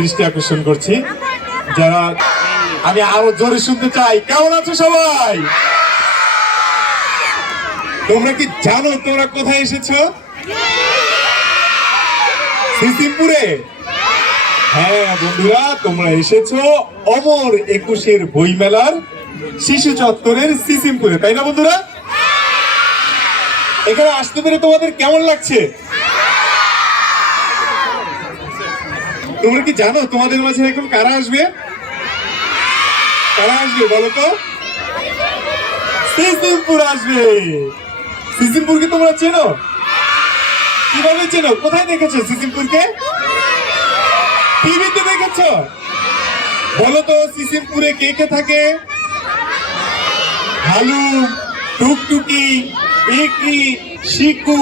দৃষ্টি আকর্ষণ করছি যারা, আমি আরো জোরে শুনতে চাই। কেমন আছো সবাই? তোমরা কি জানো তোমরা কোথায় এসেছো? সিসিমপুরে। হ্যাঁ বন্ধুরা, তোমরা এসেছো অমর 21-এর বইমেলার শিশু চত্বরের সিসিমপুরে, তাই না বন্ধুরা? এখানে আসতে পেরে তোমাদের কেমন লাগছে? তোমরা কি জানো তোমাদের মাঝে এখন কারা আসবে? কারা আসবে বলো তো? সিসিমপুর আসবে। সিসিমপুরকে তোমরা চেনো? কিভাবে চেনো? কোথায় দেখেছো সিসিমপুরকে? টিভিতে দেখেছো? বলো তো সিসিমপুরে কে কে থাকে? হালু, টুকটুকি, ইকরি, শিকু,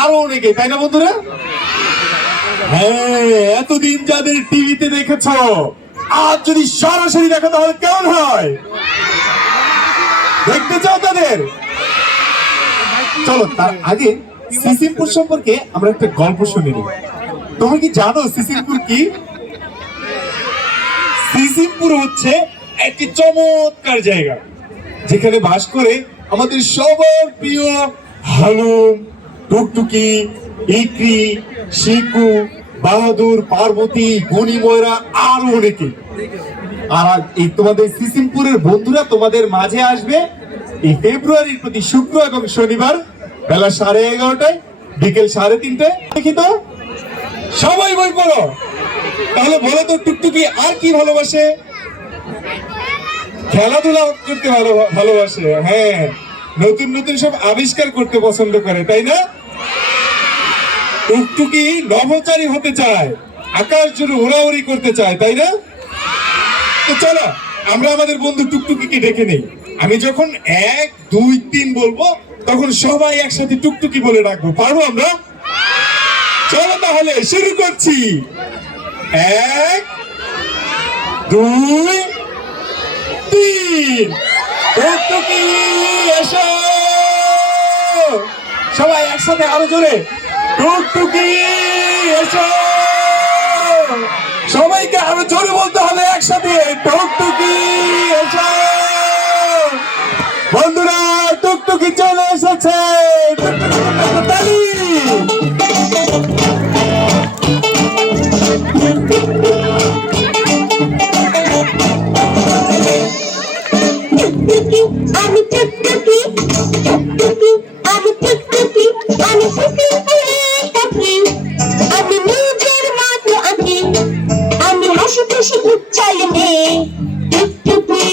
আরো অনেকে, তাই না বন্ধুরা? হ্যাঁ, এতদিন যাদের টিভিতে দেখেছো, আজ যদি সরাসরি দেখো তাহলে কেমন হয়? দেখতে চাও তাদের? চলো তার আগে সিসিমপুর সম্পর্কে আমরা একটা গল্প শুনে নিই। তোমরা কি জানো সিসিমপুর কি? সিসিমপুর হচ্ছে একটি চমৎকার জায়গা যেখানে বাস করে আমাদের সবার প্রিয় হালুম, টুকটুকি, ইকরি, শিকু, বাহাদুর, পার্বতী, গনি, ময়রা, আরো অনেকে। আর এই তোমাদের সিসিমপুরের বন্ধুরা তোমাদের মাঝে আসবে এই ফেব্রুয়ারির প্রতি শুক্র এবং শনিবার বেলা 11:30টায়, বিকেল 3:30টায়। দেখি তো সবাই বই পড়ো। তাহলে বলো তো টুকটুকি আর কি ভালোবাসে? খেলাধুলা করতে ভালোবাসে। হ্যাঁ, নতুন নতুন সব আবিষ্কার করতে পছন্দ করে, তাই না? টুকটুকি নভোচারী হতে চায়, আকাশ জুড়ে উড়াউড়ি করতে চায়, তাই না? তো চলো আমরা আমাদের বন্ধু টুকটুকিকে ডেকে নেই। আমি যখন 1, 2, 3 বলবো তখন সবাই একসাথে টুকটুকি বলে ডাকবো। পারবো আমরা? চলো তাহলে শুরু করছি। 1, 2, 3। টুকটুকি এসো। সবাই একসাথে আরো জোরে, টুকটুকি এসো। সবাইকে আরো জোরে বলতে হবে একসাথে, টুকটুকি এসো। বন্ধুরা টুকটুকি চলে এসেছে। তালি। আমি টুকটুকি, টুকটুকি, আমি টুকটুকি, আমি টুকটুকি, আমি নিজের মতো আঁকি, আমি হাসি খুশি উচ্চারণে টুকটুকি,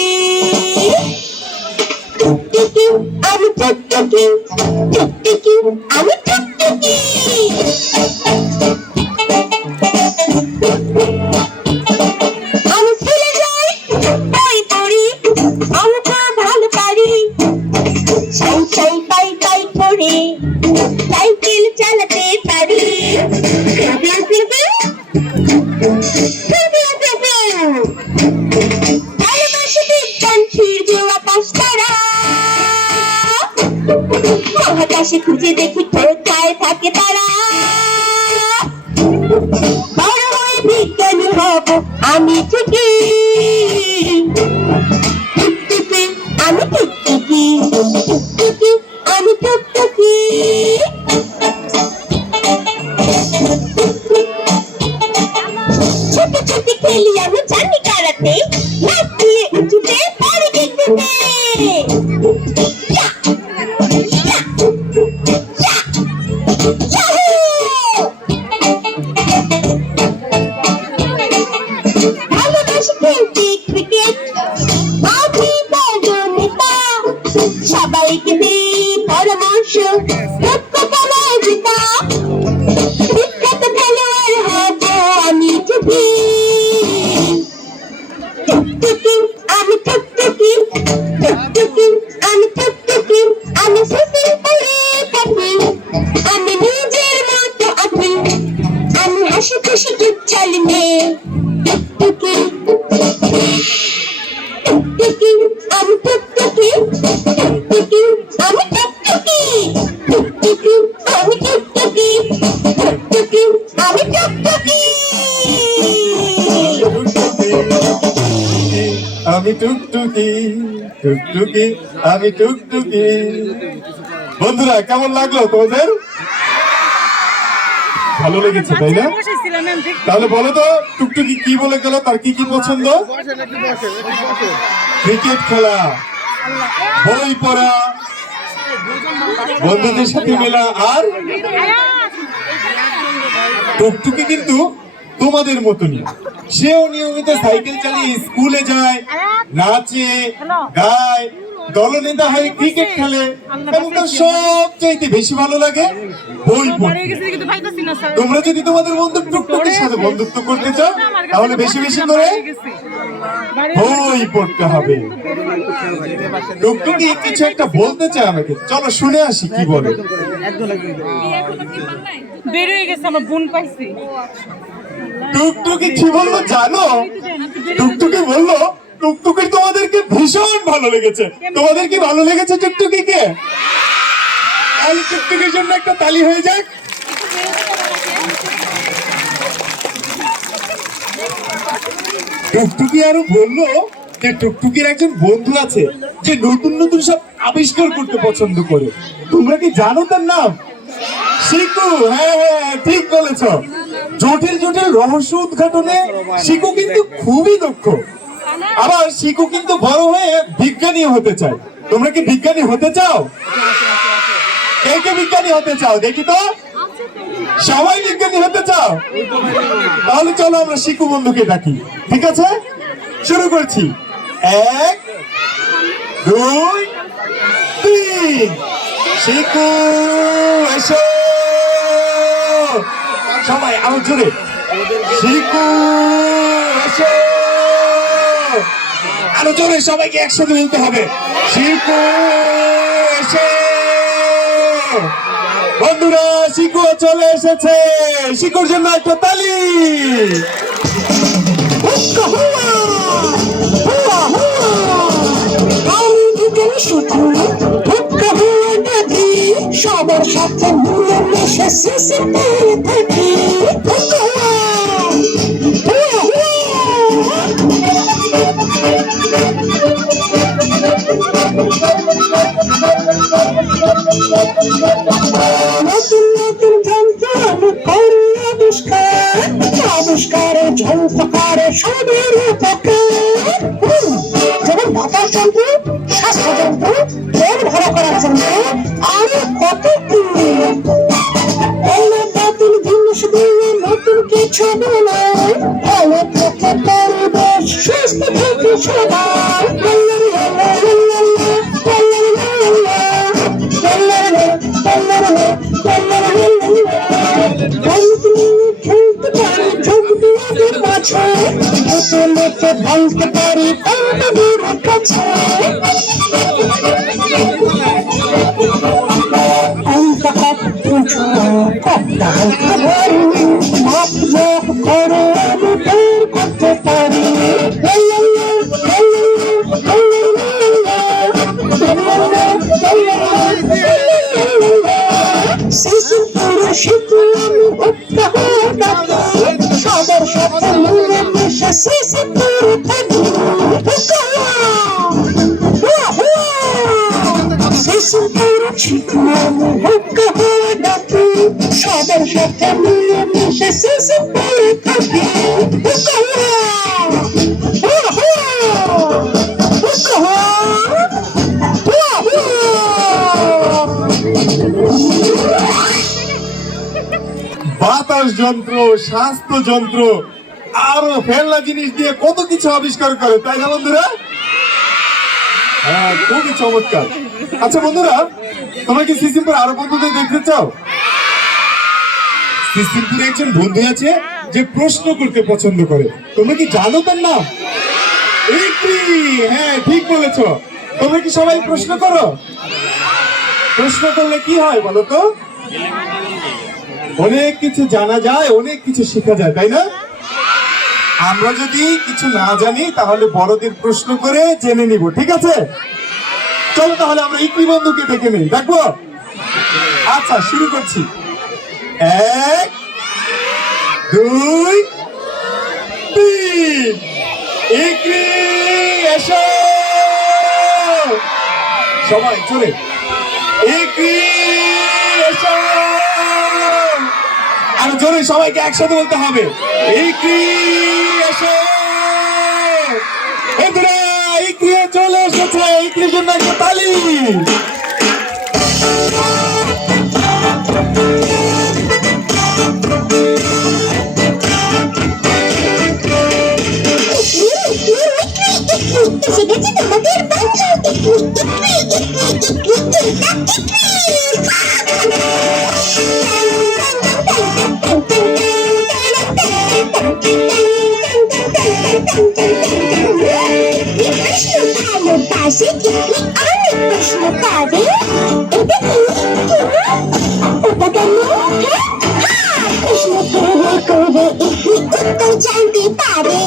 টুকটুকি, আমি টুকটুকি, টুকটুকি, আমি টুকটুকি। আমি স্কুলে যাই, বই পড়ি, অঙ্ক ভালো পারি, সাইকেল পাই পাই করে সাইকেল চালাতে পারি। ভালোবাসি বিজ্ঞান, সূর্য, আকাশ, তারা, মহাকাশে খুঁজে দেখি কোথায় থাকে তারা। বড় হয়ে বিজ্ঞানী হব আমি ঠিকই, টুকটুকি, আমি টুকটুকি, টুকটুকি, আমি টুকটুকি। ছোট ছোট খেলি আমি জানি কারাতে, লাফ দিয়ে উঁচুতে পারি দেখতে। ভালোবাসি খেলতে खुशी खुशी युग चलने टुकटुकी टुकटुकी हम टुकटुकी टुकटुकी हम टुकटुकी टुकटुकी हम टुकटुकी टुकटुकी हम टुकटुकी আমি টুকটুকি টুকটুকি আমি টুকটুকি। বন্ধুরা কেমন লাগলো তোমাদের? ভালো লেগেছে তাই না? তাহলে বলো তো টুকটুকি কি বলে গেল, তার কি কি পছন্দ? ক্রিকেট খেলা, বই পড়া, বন্ধুদের সাথে মেলা, আর টুকটুকি কিন্তু তোমাদের মতনই, সেও নিয়মিত সাইকেল চালিয়ে স্কুলে যায়, নাচে গায়, দলনেতা হয়ে ক্রিকেট খেলে, এবং তার সবচাইতে বেশি ভালো লাগে বই পড়তে। তোমরা যদি তোমাদের বন্ধু টুকটুকির সাথে বন্ধুত্ব করতে চাও তাহলে বেশি বেশি করে বই পড়তে হবে। টুকটুকি কিছু একটা বলতে চায় আমাকে, চলো শুনে আসি কি বলে। বের হয়ে গেছে, আমার বোন পাইছি। টুকটুকি কি বললো জানো? টুকটুকি বললো টুকটুকি তোমাদেরকে ভীষণ ভালো লেগেছে। তোমাদের কি ভালো লেগেছে টুকটুকিকে? তাহলে টুকটুকির জন্য একটা তালি হয়ে যাক। টুকটুকি আরো বললো যে টুকটুকির একজন বন্ধু আছে যে নতুন নতুন সব আবিষ্কার করতে পছন্দ করে। তোমরা কি জানো তার নাম? শিকু। হ্যাঁ হ্যাঁ ঠিক বলেছ। জটিল জটিল রহস্য উদ্ঘাটনে শিকু কিন্তু খুবই দক্ষ। আবার শিকু কিন্তু বড় হয়ে বিজ্ঞানী হতে চায়। তোমরা কি বিজ্ঞানী হতে চাও? কে কে বিজ্ঞানী হতে চাও দেখি তো? সবাই বিজ্ঞানী হতে চাও? তাহলে চলো আমরা শিকু বন্ধুকে ডাকি। ঠিক আছে, শুরু করছি। 1 2 3। শিকু এসো। সবাই আরো জোরে, শিকু এসো। আরো জোরে সবাইকে একসাথে বলতে হবে, শিকু এসো। বন্ধুরা শিকু চলে এসেছে, শিকুর জন্য একটা তালি। সবার সাথে মিলেমিশে সিসিতে থাকি। নতুন নতুন যন্ত্র আমি করি আবিষ্কার, আবিষ্কারের ঝলকারে সবের উপকার। যেমন বাতাস যন্ত্র, স্বাস্থ্য যন্ত্র, পেট ভালো করার যন্ত্র, আরো কত কি। নতুন জিনিস দিয়ে নতুন কিছু বানাই, ভালো থাকে পরিবেশ, সুস্থ থাকে সবাই। খেলতে পারি ঝুঁকবিদের মাঝে, হেঁটে মেটে ভাঙতে পারি বান্ধবীর কাছে। করতে পারি সবার সাথে মিলে মিশে শিশির থাকি। সবার সাথে মিলে মিশে শিশির থাকি। বাতাস যন্ত্র, স্বাস্থ্য যন্ত্র, আরো ফেলনা জিনিস দিয়ে কত কিছু আবিষ্কার করে, তাই না বন্ধুরা? হ্যাঁ খুবই চমৎকার। আচ্ছা বন্ধুরা, তোমরা কি সিসিমপুর আরো বন্ধুদের দেখতে চাও? সিসিমপুরে একজন বন্ধু আছে যে প্রশ্ন করতে পছন্দ করে। তোমরা কি জানো তার নাম? ইকরি। হ্যাঁ ঠিক বলেছ। তোমরা কি সবাই প্রশ্ন করো? প্রশ্ন করলে কি হয় বলো তো? অনেক কিছু জানা যায়, অনেক কিছু শেখা যায়, তাই না? আমরা যদি কিছু না জানি তাহলে বড়দের প্রশ্ন করে জেনে নিব, ঠিক আছে? চলো তাহলে আমরা ইকরি বন্ধুকে ডেকে নিই, দেখবো? আচ্ছা, শুরু করছি। 1 2 3 ইকরি এসো, সবাই চলে। ইকরি এসো, আর জোরে সবাইকে একসাথে বলতে হবে, ইকরি এসো। বন্ধুরা, ইকরি চলে এসেছে, ইকরির জন্য একটা তালি। এসে গেছে তোমাদের বন্ধু ভালোবাসে অনেক প্রশ্ন করে, এটা কি ওটা কেন প্রশ্ন করে করে উত্তর জানতে পারে।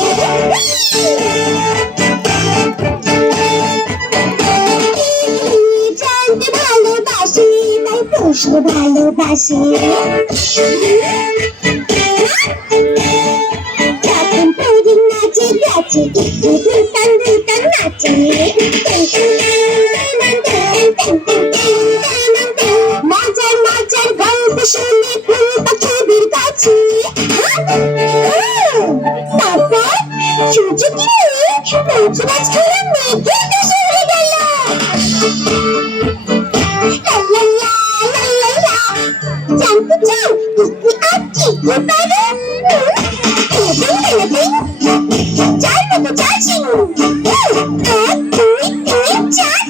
জানতে ভালোবাসি তাই প্রশ্ন ভালোবাসি। যখন প্রদীপ নাচে গেছে একটু দুটান দুটান নাচে, মজার মজার গল্প শুনে ফুল পাখিদের কাছে। তারপর সূর্য কিনে পৌঁছে মাঝখানে মেঘের দেশে হয়ে গেল। জানতে চাও ইকরি আর কি কি পারে? চার মতো চাচ্ছি, 1 2 3 4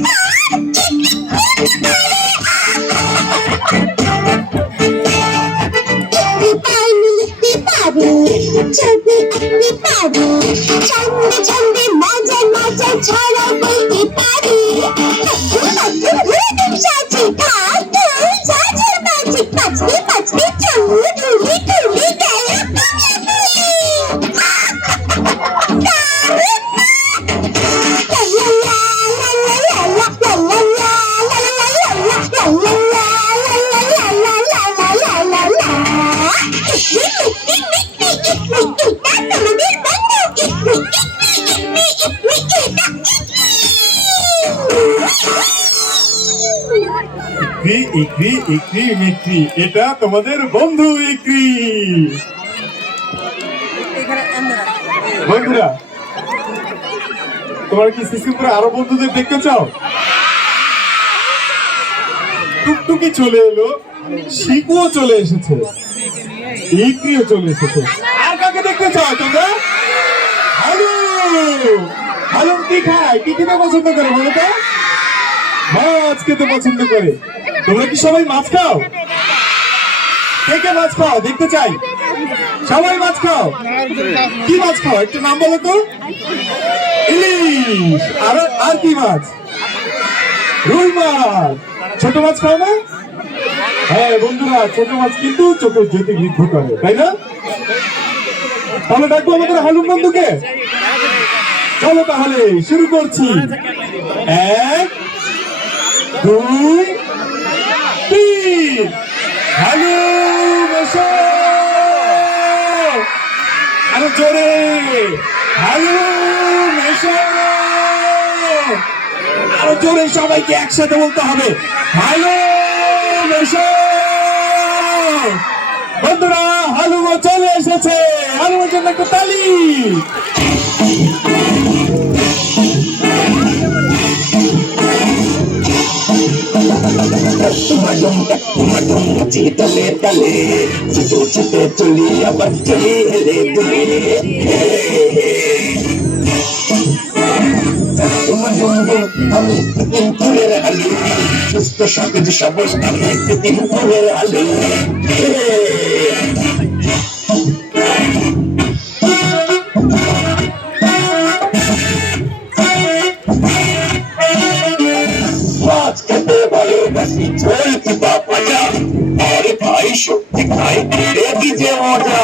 লিখতে পারি, ছবি আঁকতে পারি, ছন্দে ছন্দে মজার মজার ছড়া বলতে পারি। সাজে ঢাকুর সাজে বাজে পাঁচতে পাঁচতে চুল ঢুলে ঢুলে গেল ইকরি ইকরি ইকরি মিকরি, এটা তোমাদের বন্ধু ইকরি। বন্ধুরা, তোমার কি সিসিমপুরে আরো বন্ধুদের দেখতে চাও? টুকটুকি চলে এলো, শিকুও চলে এসেছে, ইকরিও চলে এসেছে। আর কাকে দেখতে চাও তোমরা? হালুম। হালুম কি খায়, কি খেতে পছন্দ করে বলো তো? মাছ খেতে পছন্দ করে। তোমরা কি সবাই মাছ খাও? কে কে মাছ খাও দেখতে চাই। সবাই মাছ খাও? কি মাছ খাও একটু নাম বলো তো? ইলিশ। আর কি মাছ? রুই মাছ। ছোট মাছ খাও না? হ্যাঁ বন্ধুরা, ছোট মাছ কিন্তু চোখের জ্যোতি বৃদ্ধি করে, তাই না? তাহলে ডাকবো আমাদের হালুম বন্ধুকে। চলো তাহলে শুরু করছি। 1 2 3 হালুম এসো, আরো জোরে হালুম এসো, আরো জোরে সবাইকে একসাথে বলতে হবে হালুম এসো। বন্ধুরা, হালুমও চলে এসেছে, হালুমের জন্য একটা তালি। তলে তলে ছুটে ছুটে চলি আবার চলি হেলে দুলে। আমি ফুলের আলু, সুস্থ সবুজ সবুজ আমি ফুলের আলু। মাছ খেতে ভালোবাসি, ঝোল কিংবা ভাজা, আর ভাই সবজি খাই মজা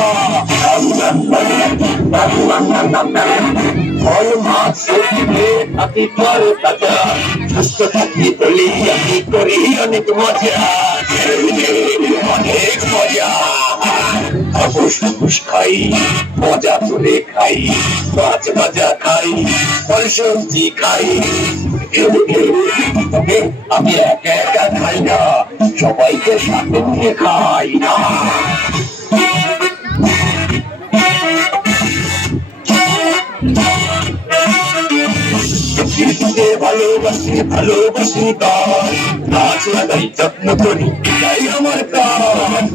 ফল মাছ সবজি থাকি পরে তাজা সুস্থ থাকি বলি আমি করি অনেক মজা অনেক মজা হাপুস হাপুস খাই মজা করে খাই মাছ ভাজা খাই ফল সবজি খাই তবে আমি একা একা খাই না সবাইকে সাথে নিয়ে খাই না ভালোবাসি ভালোবাসি গাছ গাছ লাগাই যত্ন করি তাই আমার কাজ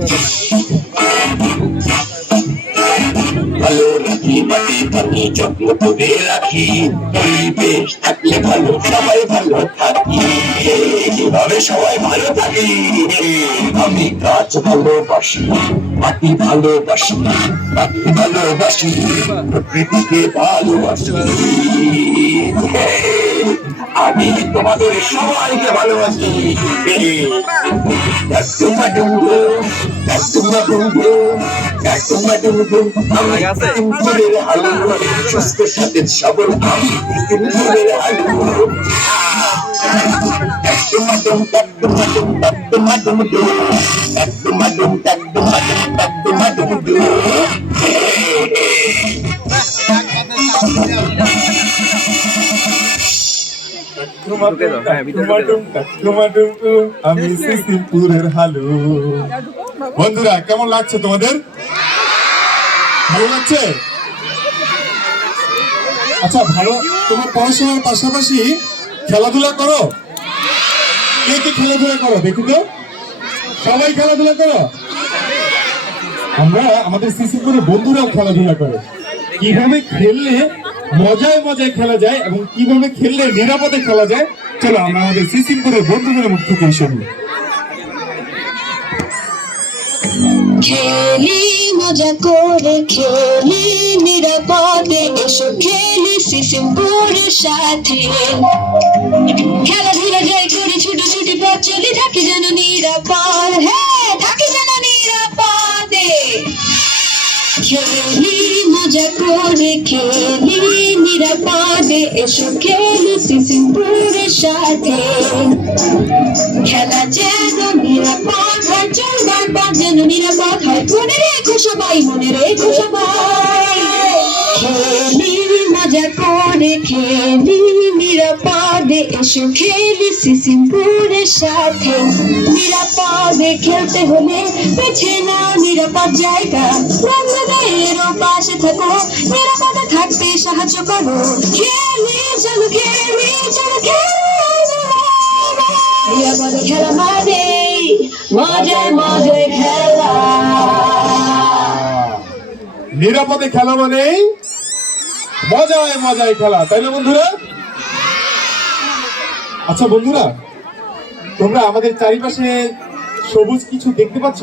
ভালো রাখি মাটি থাকি যত্ন করে রাখি পরিবেশ থাকলে ভালো সবাই ভালো থাকি কিভাবে সবাই ভালো থাকি আমি গাছ ভালোবাসি মাটি ভালোবাসি মাটি ভালোবাসি প্রকৃতিকে ভালোবাসি আমি তোমাদের সবাইকে ভালোবাসি সুস্থ সাথে সবল আমি আমি সিসিমপুরের হালু। বন্ধুরা কেমন লাগছে তোমাদের? ভালো লাগছে? আচ্ছা ভালো, তোমার পড়াশোনার পাশাপাশি খেলাধুলা করো? কে কে খেলাধুলা করো দেখি তো? সবাই খেলাধুলা করো? আমরা আমাদের সিসিমপুরের বন্ধুরাও খেলাধুলা করে। কিভাবে খেললে মজায় মজায় খেলা যায় এবং কিভাবে খেললে নিরাপদে খেলা যায়, চলো আমরা আমাদের সিসিমপুরের বন্ধুদের মুখ থেকে শুনি। খেলি মজা করে খেলি নিরাপদে এসো খেলি সিসিমপুরের সাথে খেলাধুলা যাই করি ছুটোছুটি পথ চলি থাকি যেন নিরাপদ হ্যাঁ থাকি যেন নিরাপদে খেলি মজা করে খেলি নিরাপদে এসো খেলি সিসিমপুরের সাথে খেলা যেন নিরাপদ হয় চলবার পথ যেন নিরাপদ হয় মনে রেখো সবাই মনে রেখো সবাই খেলি মজা করে খেলি নিরাপদে এসো খেলি সিসিমপুরের সাথে নিরাপদে খেলতে হলে বেছে নাও নিরাপদ জায়গা বন্ধুদেরও পাশে থাকো নিরাপদে থাকতে সাহায্য করো খেলি চলো খেলি চলো খেলি নিরাপদে খেলা মানে মজায় মজায় খেলা নিরাপদে খেলা মানে মজায় মজায় খেলা, তাই না বন্ধুরা? আচ্ছা বন্ধুরা, তোমরা আমাদের চারিপাশে সবুজ কিছু দেখতে পাচ্ছ?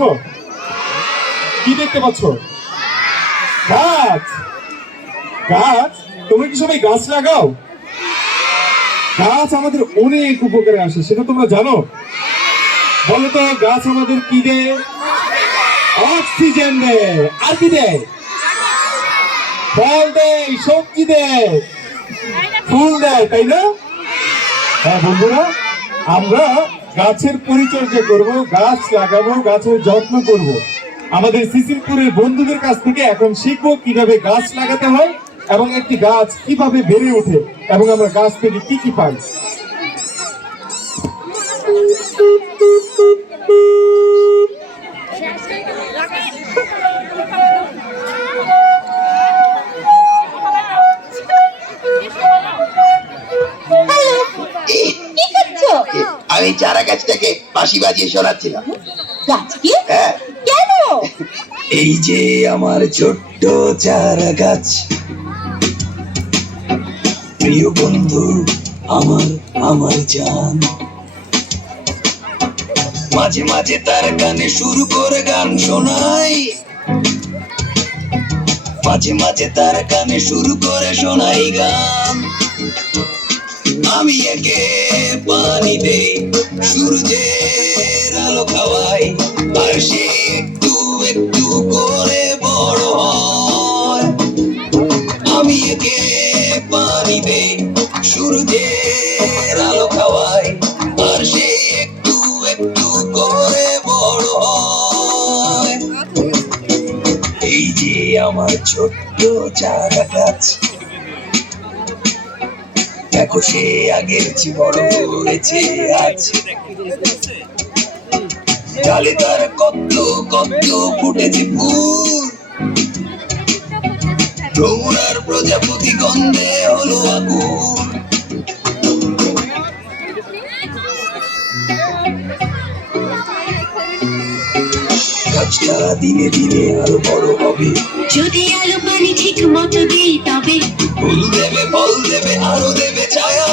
কি দেখতে পাচ্ছ? গাছ। গাছ, তোমরা কি সবাই গাছ লাগাও? গাছ আমাদের অনেক উপকারে আসে, সেটা তোমরা জানো? বলো তো, গাছ আমাদের কি দেয়? অক্সিজেন দেয়। আর কি দেয়? ফল দেয়, সবজি দেয়, ফুল দেয়, তাই না? হ্যাঁ বন্ধুরা, আমরা গাছের পরিচর্যা করব, গাছ লাগাবো, গাছের যত্ন করব। আমাদের সিসিমপুরের বন্ধুদের কাছ থেকে এখন শিখবো কিভাবে গাছ লাগাতে হয় এবং একটি গাছ কিভাবে বেড়ে ওঠে এবং আমরা গাছ থেকে কি কি পাই। আমি চারা গাছটাকে বাঁশি বাজিয়ে শোনাচ্ছিলাম। গাছ কি? হ্যাঁ, কেন? এই যে আমার ছোট্ট চারা গাছ, প্রিয় বন্ধু আমার আমার জান, মাঝে মাঝে তার গানে শুরু করে গান শোনাই, মাঝে মাঝে তার গানে শুরু করে শোনাই গান। আমি একে পানি দেই, সূর্যের আলো খাওয়াই, আর সে একটু একটু করে যে আমার ছোট্ট চারা গাছ, দেখো সে আগের চেয়ে বড় হয়েছে আজ। ডালে তার কত কত ফুটেছে ফুল, ভ্রমরার প্রজাপতি গন্ধে হলো আগুন। গাছটা দিনে দিনে আরো বড় হবে, যদি আলো পানি ঠিক মতো দিই তবে ফুল দেবে ফল দেবে আরো দেবে ছায়া।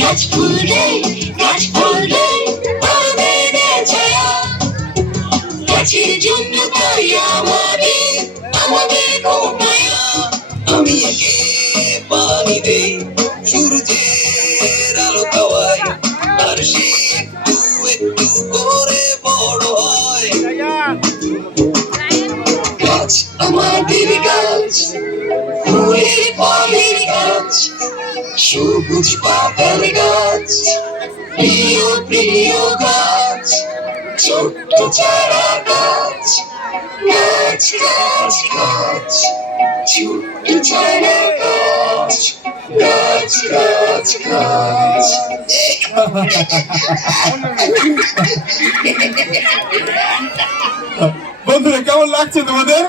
গাছ ফুল দেয়, গাছ ফল দেয়, আলো দেয় দেয় ছায়া। গাছের জন্য তাই আমাদের খুব মায়া। আমি একে পানি দেই, সূর্যের আলো খাওয়াই, আর সে একটু একটু করে বড় হয়। গাছ আমাদের গাছ, ফুলের ফলের গাছ, সবুজ পাতার গাছ, প্রিয় প্রিয় গাছ, ছোট্ট চারা গাছ, গাছ গাছ গাছ, ছোট্ট চারা গাছ, গাছ গাছ গাছ। বন্ধুরা কেমন লাগছে তোমাদের?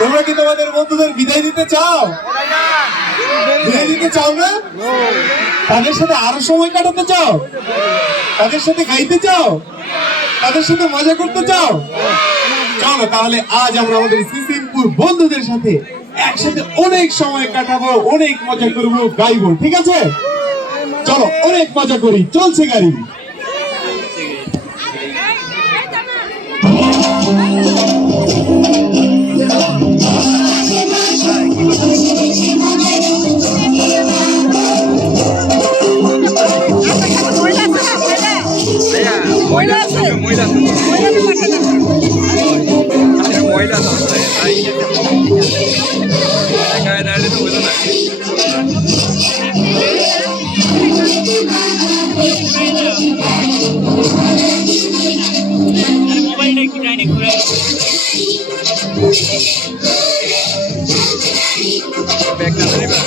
তোমরা কি তোমাদের বন্ধুদের বিদায় দিতে চাও? বিদায় দিতে চাও না? তাদের সাথে আরো সময় কাটাতে চাও? তাদের সাথে গাইতে চাও? তাদের সাথে মজা করতে চাও? চলো তাহলে আজ আমরা আমাদের সিসিমপুর বন্ধুদের সাথে একসাথে অনেক সময় কাটাবো, অনেক মজা করবো, গাইবো, ঠিক আছে? চলো অনেক মজা করি, চলছে গাড়ি। মহিলা আছে মহিলা মহিলা দাঁড়িয়ে তো হইল না। মোবাইলটা একটু যায়নি ঘুরে ব্যাগটা দিবা।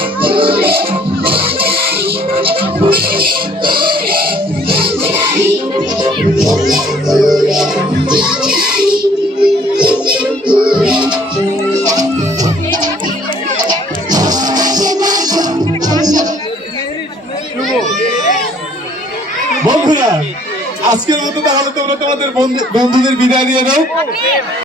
বন্ধুরা আজকের মতো তাহলে তোমরা তোমাদের বন্ধুদের বিদায় দিয়ে দাও।